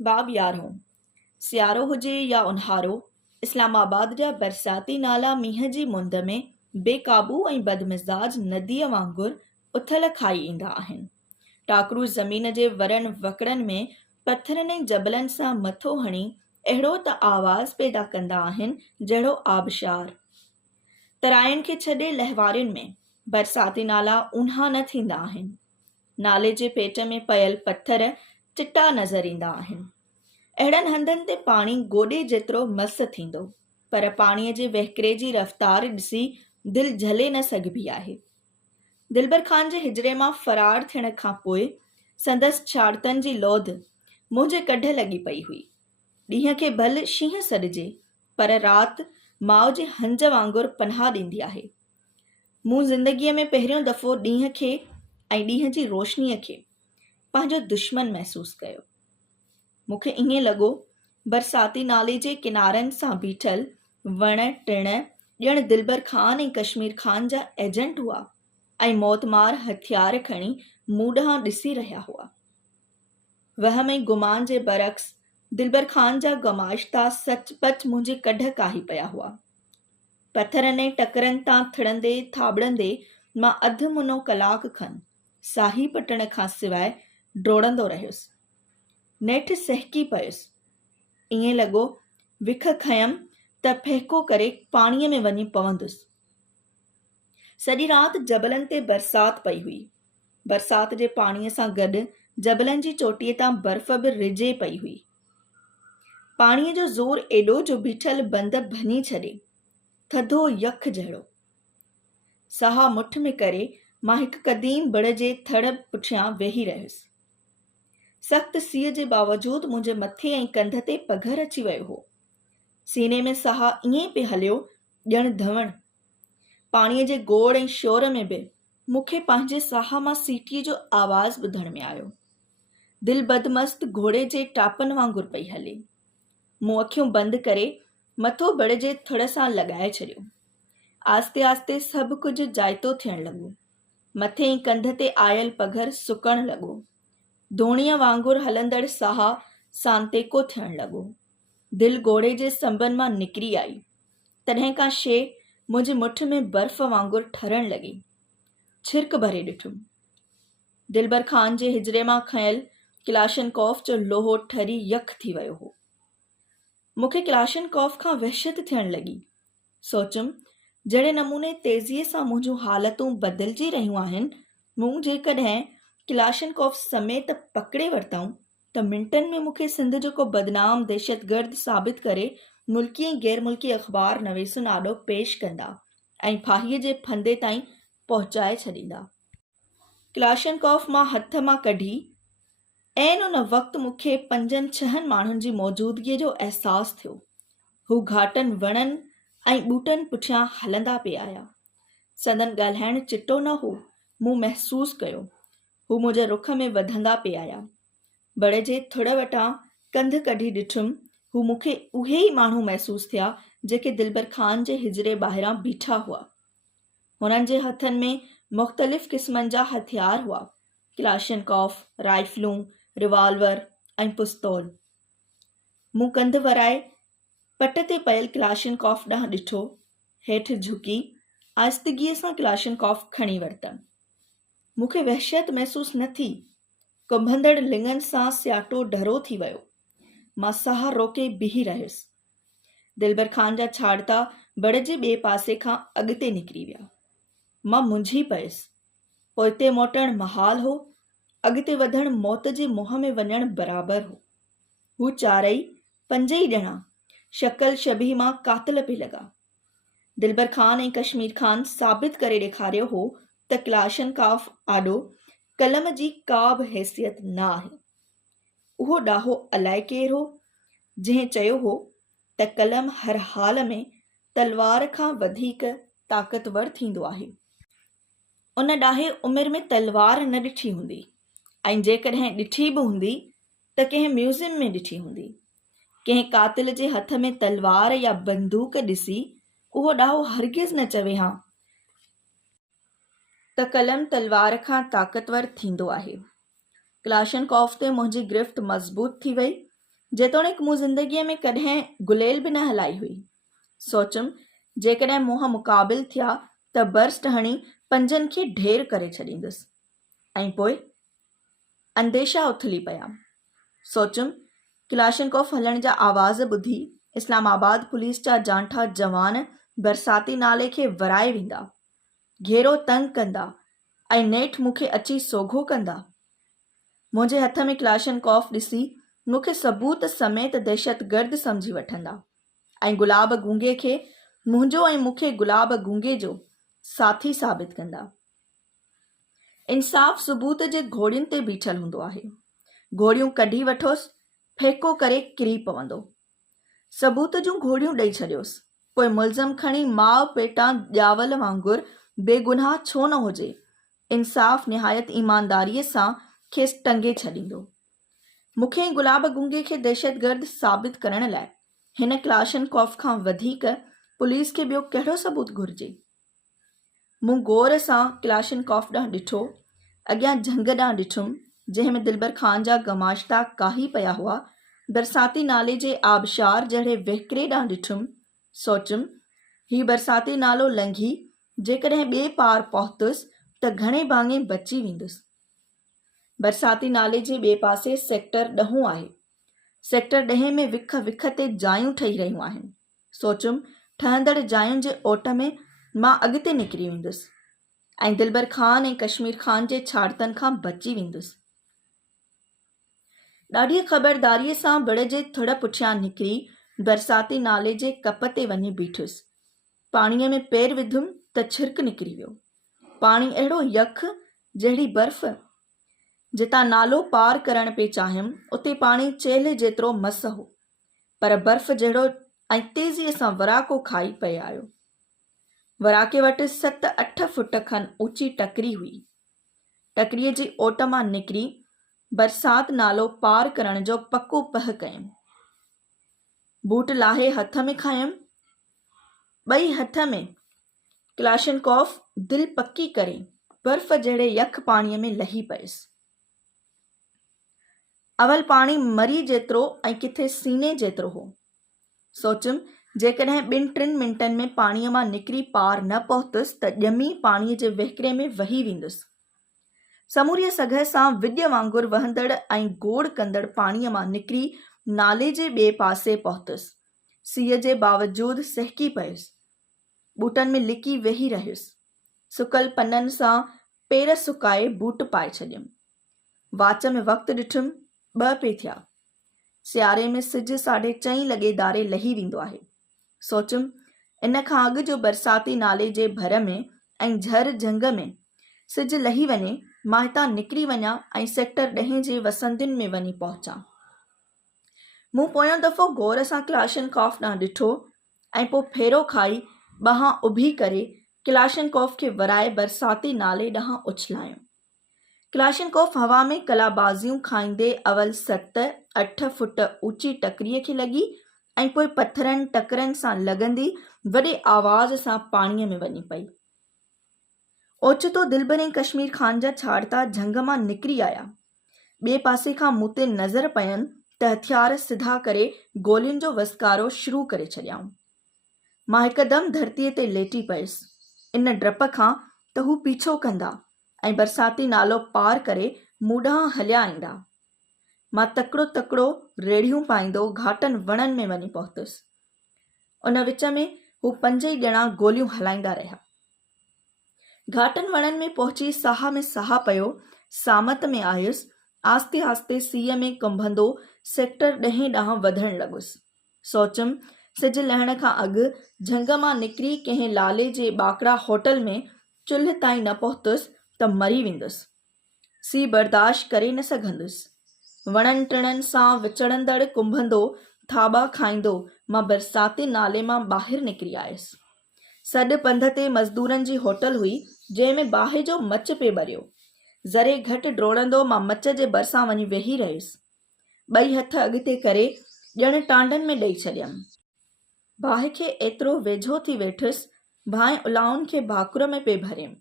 बाब यारहों। सियारो हुजे या उन्हारो, इस्लामाबाद जा बरसाती नाला मींहं जी मुंद में बेकाबू ऐं बदमिज़ाज नदीअ वांगुरु उथल खाई ईंदा आहिनि। टाकरू ज़मीन जे वरनि वकड़नि में पथरनि ऐं जबलनि सां मथो हणी अहिड़ो त आवाज़ पैदा कंदा आहिनि जहिड़ो आबशार। तराइनि खे छॾे लहवारियुनि में बरसाती नाला ऊन्हा न थींदा आहिनि। नाले जे पेट में पयल पथर चिटा नज़र ईंदा आहिनि। अहिड़नि हंधनि ते पाणी गोॾे जेतिरो मस थींदो, पर पाणीअ जे वहिकिरे जी रफ़्तार ॾिसी दिलि झले न सघिबी आहे। दिलबर ख़ान जे हिजरे मां फ़रार थियण खां पोइ संदसि छाड़तनि जी लौध मुंहिंजे कढ लॻी पई हुई। ॾींहं खे भल शींहं सॾिजे, पर राति माउ जे हंज वांगुरु पनाह ॾींदी आहे। मूं ज़िंदगीअ में पहिरियों दफ़ो ॾींहं खे ऐं ॾींहं जी रोशनीअ खे पंहिंजो दुश्मन महसूसु कयो। मूंखे ईअं लॻो बरसाती नाले जे किनारनि सां बीठल वण टिण ॼण दिलबर ख़ान ऐं कश्मीर ख़ान जा एजेंट हुआ ऐं मौतमार हथियार खणी मूं ॾांहुं ॾिसी रहिया हुआ। वहम ऐं गुमान जे बरक्स दिलबर ख़ान जा गमाइश्ता सचपच मुंहिंजे कढ काही पिया हुआ। पथरनि ऐं टकरनि तां थिड़ंदे थाबड़ंदे मां अधु मुनो कलाक खनि साही पटण खां सवाइ डोड़ंदो रहियुसि। नेठि सहकी पियुसि। ईअं लॻो विख खयमि त फहिको करे पाणीअ में वञी पवंदुसि। सॼी राति जबलनि ते बरसाति पई हुई। बरसाति जे पाणीअ सां गॾु जबलनि जी चोटीअ तां बर्फ़ बि रिझे पई हुई। पाणीअ जो ज़ोर एॾो जो बीठल बंद भञी छॾे, थधो यख जहिड़ो। साह मुठ में करे मां हिकु क़दीम बड़ जे थड़ पुठियां वेही रहियुसि। सख़्त सीअ जे बावजूदि मुंहिंजे मथे ऐं कंध ते पघर अची वियो हो। सीने में साह ईअं पिए हलियो ॼण धवण। पाणीअ जे गोड़ ऐं शोर में बि मूंखे पंहिंजे साह मां सीटीअ जो आवाज़ ॿुधण में आयो। दिलि बदमस्त घोड़े जे टापनि वांगुरु पई हले। मूं अखियूं बंदि करे मथो बड़ जे थड़ सां लॻाए छॾियो। आस्ते आस्ते सभु कुझु जाइतो थियण लॻो। मथे ऐं कंध ते आयल पघर सुकण लॻो। धोणीअ वांगुरु हलंदड़ साह सांतेको थियण लॻो। दिलि घोड़े जे संबनि मां निकिरी आई। तॾहिं का शइ मुंहिंजी मुठ में बर्फ़ वांगुरु ठरण लॻी। छिरक भरे ॾिठुमि। दिलबर ख़ान जे हिजरे मां खयल किलाशनकॉफ जो लोहो ठरी यख थी वियो हो। मूंखे किलाशनकॉफ खां वहशत थियण लॻी। सोचुमि, जहिड़े नमूने तेज़ीअ सां मुंहिंजूं हालतूं बदिलजी रहियूं आहिनि, मूं जेकॾहिं किलाशनकॉफ समेत पकड़े वरितऊं त मिंटनि में मूंखे सिंध जो को बदनाम दहशतगर्द साबित करे मुल्की ऐं गैर मुल्की अख़बार नवीसुनि आॾो पेश कंदा ऐं फाहीअ जे फंदे ताईं पहुचाए छॾींदा। किलाशनकॉफ मां हथ मां कढी ऐं उन वक़्तु मूंखे 5-6 माण्हुनि जी मौजूदगीअ जो अहसासु थियो। हू घाटनि वणनि ऐं ॿूटनि पुठियां हलंदा पिया आया। संदन ॻाल्हाइण चिटो न हो। मूं महसूसु कयो हू मुंहिंजे रुख में वधंदा पिया आया। बड़ जे थुड़ वटां कंध कढी ॾिठुमि। हू मूंखे उहे ई माण्हू महसूसु थिया जेके दिलबर ख़ान जे हिजरे ॿाहिरां बीठा हुआ। हुननि जे हथनि में मुख़्तलिफ़ क़िस्मनि जा हथियार हुआ, किलाशनकॉफ, राइफलूं, रिवाल्वर ऐं पिस्तौल। मूं कंध वराए पट ते पयल किलाशनकॉफ ॾांहुं ॾिठो, हेठि झुकी आहिस्तगीअ सां किलाशनकॉफ खणी वरितमि। मूंखे वहशत महसूसु न थी। कुंभंदड़ लिङनि सां सियाटो ढरो थी वियो। मां साह रोके बीही रहियुसि। दिलबर ख़ान जा छाड़ता बड़ जे ॿिए पासे खां अॻिते निकिरी विया। मां मुंझी पियुसि। पोइते मोटणु महाल हो, अॻिते वधणु मौत जे मुंहं में वञणु बराबरि हो। हू 4-5 ॼणा शक्ल शबीह मां कातिल पे लॻा। दिलबर ख़ान ऐं कश्मीर ख़ान साबित करे ॾेखारियो हो त किलाशनकॉफ आॾो कलम जी का बि हैसियत न आहे। उहो ॾाहो अलाए केरु हो जंहिं चयो हो त कलम हर हाल में तलवार खां वधीक ताक़तवर थींदो आहे। उन ॾाहे उमिरि में तलवार न ॾिठी हूंदी, ऐं जेकॾहिं ॾिठी बि हूंदी त कंहिं म्यूज़ियम में ॾिठी हूंदी। कंहिं कातिल जे हथ में तलवार या बंदूक ॾिसी उहो ॾाहो हरगिज़ न चवे हां त कलम तलवार खां ताक़तवर थींदो आहे। किलाशनकॉफ ते मुंहिंजी गिरफ़्त मज़बूत थी वई। जेतोणीकि मूं ज़िंदगीअ में कॾहिं गुलेल बि न हलाई हुई। सोचुमि जेकॾहिं मूं मुक़ाबिल थिया त बर्स्ट हणी पंजनि खे ढेर करे छॾींदुसि। ऐं पोइ अंदेशा उथली पिया। सोचुमि क्लाशनकोफ हलण जा आवाज़ ॿुधी इस्लामाबाद पुलिस जा जांठा जवान बरसाती नाले खे वराए वेंदा, घेरो तंग कंदा ऐं नेठि मूंखे अची सोघो कंदा। मुंहिंजे हथ में क्लाशनकोफ ॾिसी मूंखे सबूत समेत दहशतगर्द सम्झी वठंदा ऐं गुलाब गूंगे खे मुंहिंजो ऐं मूंखे गुलाब गूंगे जो साथी साबित कंदा। इंसाफ़ सबूत जे घोड़ियुनि ते बीठल हूंदो आहे। घोड़ियूं कढी वठोसि, फेको करे किरी पवंदो। सबूत जूं घोड़ियूं ॾेई छॾियोसि, पोइ मुल्ज़म खणी माउ पेटां ॼावल वांगुरु बेगुनाह छो न हुजे, इंसाफ़ निहायत ईमानदारीअ सां खेसि टंगे छॾींदो। मूंखे ऐं गुलाब गूंगे खे दहशतगर्द साबित करण लाइ हिन क्लाशनकोफ खां वधीक पुलिस खे ॿियो कहिड़ो सबूत घुर्जे? मूं गौर सां क्लाशनकोफ ॾांहुं ॾिठो, अॻियां झंग ॾांहुं ॾिठुमि जंहिं में दिलबर खान जा गमाश्ता काही पिया हुआ, बरसाती नाले जे आबशार जहिड़े वहिकिरे ॾांहुं ॾिठुमि। सोचुमि हीउ बरसाती नालो लंघी जेकॾहिं ॿिए पार पहुतुसि त घणे भाङे बची वेंदुसि। बरसाती नाले जे ॿिए पासे सेक्टर 10 आहे। सेक्टर 10 में विख विख ते जायूं ठही रहियूं आहिनि। सोचुमि ठहंदड़ जायुनि जे ओट में मां अॻिते निकिरी वेंदुसि ऐं दिलबर खान ऐं कश्मीर खान जे छाड़तनि खां बची वेंदुसि। ॾाढी ख़बरदारीअ सां बिड़ जे थुड़ पुठियां निकिरी बरसाती नाले जे कप ते वञी बीठुसि। पाणीअ में पेर विधुमि त छिरक निकिरी वियो। पाणी अहिड़ो यख जहिड़ी बर्फ़। जितां नालो पार करण पे चाहियमि उते पाणी चेल्ह जेतिरो मस हो, पर बर्फ़ जहिड़ो ऐं तेज़ीअ सां वराको खाई पए आयो। वराके वटि 7-8 फुट खनि ऊची टकरी हुई। टकरीअ जी ओट मां निकिरी बरसात नालो पार करण जो पको पह कयमि। बूट लाहे हथ में खयमि। ॿई हथ में क्लाशनकोफ दिलि पकी करे बर्फ़ जहिड़े यख पाणीअ में लही पयुसि। अवल पाणी मरी जेतिरो ऐं किथे सीने जेतिरो हो। सोचुमि जेकॾहिं 2-3 मिंटनि में पाणीअ मां निकिरी पार न पहुतुसि त ॼमी पाणीअ जे वहिकिरे में वही वेंदुसि। समूरीअ सघ सां विॼ वांगुरु वहंदड़ ऐं गोड़ कंदड़ पाणीअ मां निकिरी नाले जे ॿिए पासे पहुतुसि। सीअ जे बावजूदि सहकी पयुसि। बूटनि में लिकी वेही रहियुसि। सुकल पननि सां पेर सुकाए बूट पाए छॾियमि। वाच में वक़्तु ॾिठुमि 2 पे थिया। सियारे में सिजु 4:30 लॻे दारे लही वेंदो आहे। सोचुमि इन खां अॻु जो बरसाती नाले जे भर में ऐं झर झंग में सिजु लही वञे, मां हितां निकिरी वञा ऐं सेक्टर 10 जे वसंतियुनि में वञी पहुचां। मूं पोयों दफ़ो गौर सां क्लाशनकोफ ॾांहुं ॾिठो ऐं पोइ फेरो खाई ॿांहां उभी करे क्लाशनकोफ खे वराए बरसाती नाले ॾांहुं उछलायो। क्लाशनकोफ हवा में कलाबाज़ियूं खाईंदे अवल 7-8 फुट ऊची टकरीअ खे लॻी ऐं पोइ पथरनि टकरनि सां लॻंदी वॾे आवाज़ सां पाणीअ में वञी पई। ओचितो दिलबर ऐं कश्मीर खान जा छाड़ता झंग मां निकिरी आया। ॿिए पासे खां मूं ते नज़र पयनि त हथियार सिधा करे गोलियुनि जो वसकारो शुरू करे छॾियाऊं। मां हिकदमि धरतीअ ते लेटी पयुसि इन डप खां त हू पीछो कंदा ऐं बरसाती नालो पार करे मूं ॾांहुं हलिया ईंदा। मां तकिड़ो रेड़ियूं पाईंदो घाटनि वणनि में वञी पहुतुसि। उन विच में हू 5 ॼणा गोलियूं हलाईंदा रहिया। घाटनि वणनि में पहुची साह में साह पियो, सामत में आयुसि। आस्ते आस्ते सीअ में कुंभंदो सेक्टर 10 ॾांहुं वधणु लॻुसि। सोचुमि सिजु लहण खां अॻु झंग मां निकिरी कंहिं लाले जे ॿाकड़ा होटल में चुल्ह ताईं न पहुतुसि त मरी वेंदुसि। सीउ बर्दाश्त करे न सघंदुसि। वणनि टिणनि सां विचड़ंदड़ कुंभंदो थाॿा खाईंदो मां बरसाती नाले मां ॿाहिरि निकिरी आयुसि। सॾु पंध ते मज़दूरनि जी होटल हुई जंहिं में बाहि जो मच पे ॿरियो। ज़रे घटि डोड़ंदो मां मच जे भरिसां वञी वेही रहियुसि। 2 हथ अॻिते करे ॼण टांडनि में ॾेई छॾियमि। बाहि खे एतिरो वेझो थी वेठुसि, भाएं उलाउनि खे भाकुर में पे भरियमि।